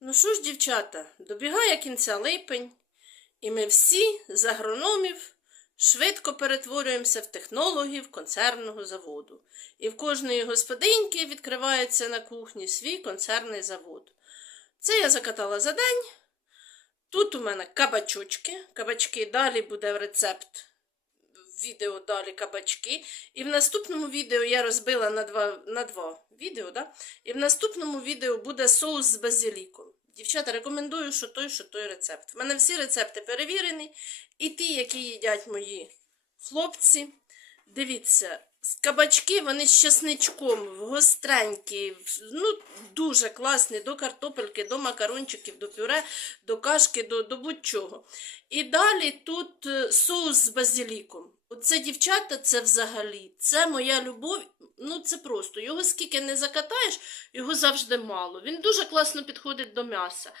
Ну що ж, дівчата, добігає кінця липень, і ми всі з агрономів швидко перетворюємося в технологів концерного заводу. І в кожної господиньки відкривається на кухні свій концерний завод. Це я закатала за день. Тут у мене кабачочки. Кабачки далі буде рецепт. В відео далі кабачки. І в наступному відео я розбила на два, на два відео, да? І в наступному відео буде соус з базиліком. Дівчата, рекомендую, що той, що той рецепт. У мене всі рецепти перевірені. І ті, які їдять мої хлопці. Дивіться, кабачки вони з часничком, гостренькі, ну, дуже класні до картопельки, до макарончиків, до пюре, до кашки, до, до будь-чого. І далі тут е, соус з базиліком. Оце, дівчата, це взагалі, це моя любов. Ну, це просто. Його скільки не закатаєш, його завжди мало. Він дуже класно підходить до м'яса.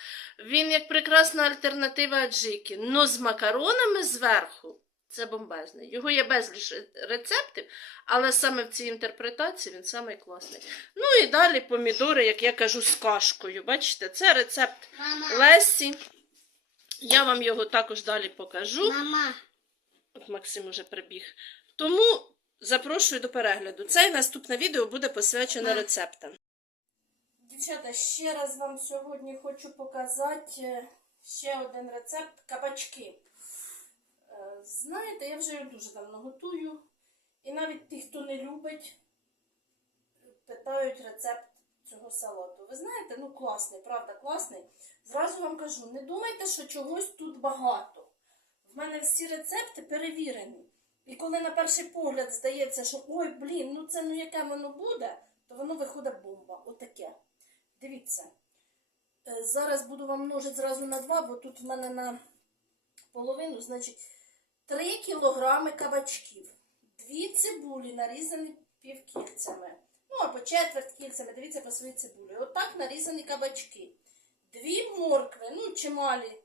Він як прекрасна альтернатива аджики. Но з макаронами зверху це бомбезний. Його є безліч рецептів, але саме в цій інтерпретації він самий класний. Ну і далі помідори, як я кажу, з кашкою. Бачите, це рецепт Мама, Лесі. Я вам його також далі покажу. мама, От Максим уже прибіг. Тому запрошую до перегляду. Це і наступне відео буде посвячено рецептам. Дівчата, ще раз вам сьогодні хочу показати е, ще один рецепт кабачки. Е, Знаєте, я вже його дуже давно готую. І навіть ті, хто не любить, питають рецепт цього салату. Ви знаєте, ну класний, правда, класний. Зразу вам кажу, не думайте, що чогось тут багато. В мене всі рецепти перевірені. І коли на перший погляд здається, що ой, блін, ну це ну яке воно буде, то воно виходить бомба. Отаке. Дивіться. Е, Зараз буду вам множити зразу на два, бо тут в мене на половину, значить, 3 кілограми кабачків, дві цибулі нарізані півкільцями. Ну, або четверть кільцями, дивіться по своїй цибулі. Отак нарізані кабачки. Дві моркви, ну, чималі,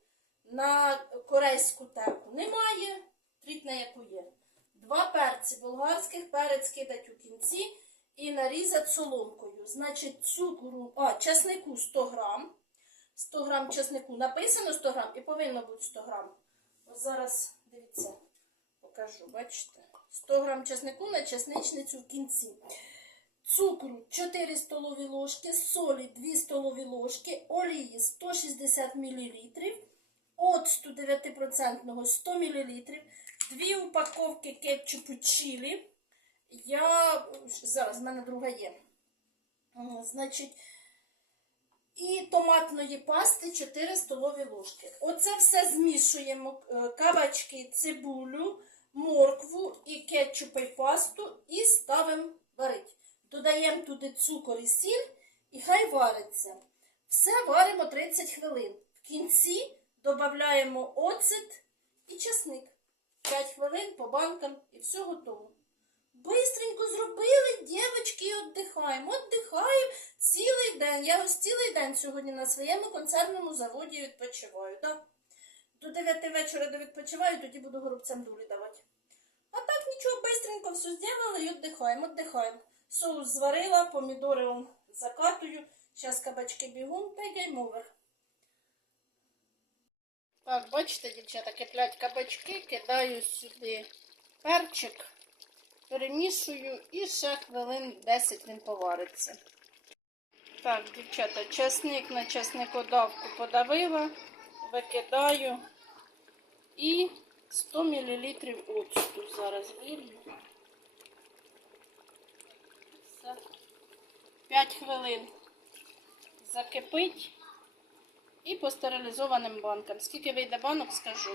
на корейську терку. Немає, тріть на яку є. Два перці болгарських, перець кидать у кінці і нарізати соломкою. Значить, цукру, а, чеснику 100 грам. 100 грам чеснику написано 100 грам і повинно бути 100 грам. Ось зараз, дивіться, покажу, бачите? 100 грам чеснику на чесничницю в кінці. Цукру 4 столові ложки, солі 2 столові ложки, олії 160 мл, оцту 9% 100 мл, дві упаковки кетчупу чилі. Я зараз в мене друга є. Значить, і томатної пасти 4 столові ложки. Оце все змішуємо е, кабачки, цибулю, моркву і кетчуп і пасту і ставимо варити. Додаємо туди цукор і сіль і хай вариться. Все варимо 30 хвилин. В кінці додаємо оцет і часник. 5 хвилин по банкам і все готово. Бистренько зробили, дівчатки, і віддихаємо. Віддихаємо цілий день. Я ось цілий день сьогодні на своєму концерному заводі відпочиваю. Да? До 9 вечора довідпочиваю, тоді буду горобцям дулі давати. А так нічого, бистренько все зробили і віддихаємо, віддихаємо. Соус зварила, помідори закатую. Зараз кабачки бігом та й мовер. Так, бачите, дівчата, киплять кабачки, кидаю сюди перчик, перемішую і ще хвилин 10 він повариться. Так, дівчата, часник на часникодавку подавила, викидаю і 100 мл оцту зараз. Все. 5 хвилин закипить і по стерилізованим банкам. Скільки вийде банок, скажу.